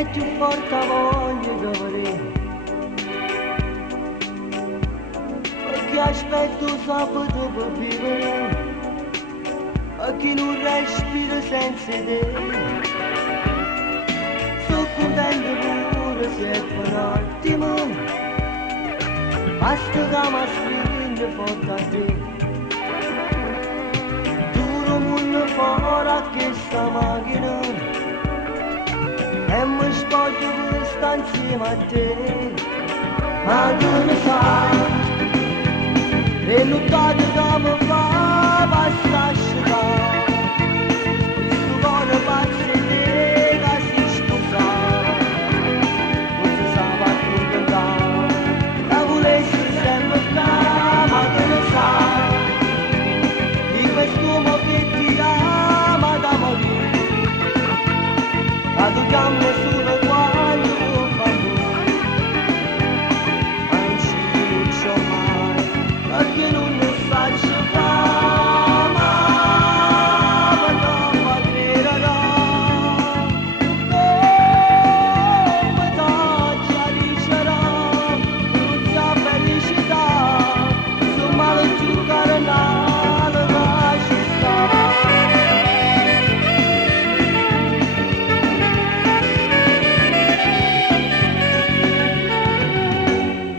e più porta voglia di vedere. Perché aspetto sabato per vivere, a chi non respira senza te. Sono contento pure se è per un attimo, basta che mi stringe forte a te. Duro mondo fuori a questa macchina e mi spoglio per stare insieme a te. Ma tu ne sai, e nottate che mi fa basta asciugare questo cuore pazzo e te che si scusa, non si sa più cantare, la volessi sempre stare, ma tu ne sai, di quest'uomo che ti ama da morire, la tu chiami nessuno quando fa amore, ma non ci rinuncio mai, perché non ne faccio fama, ma non m'aggrederà, come t'oggi arricerà, tutta felicità, sul male giù carnale che ci sta.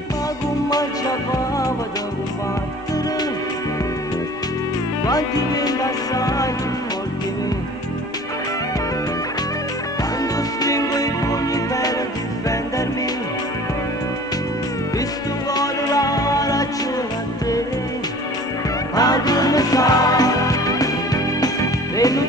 Ma come ci fava da combattere, quanti venti assai più forti me, quando stringo i pugni per difendermi, questo cuore la ragione a te, ma tu ne sai, e non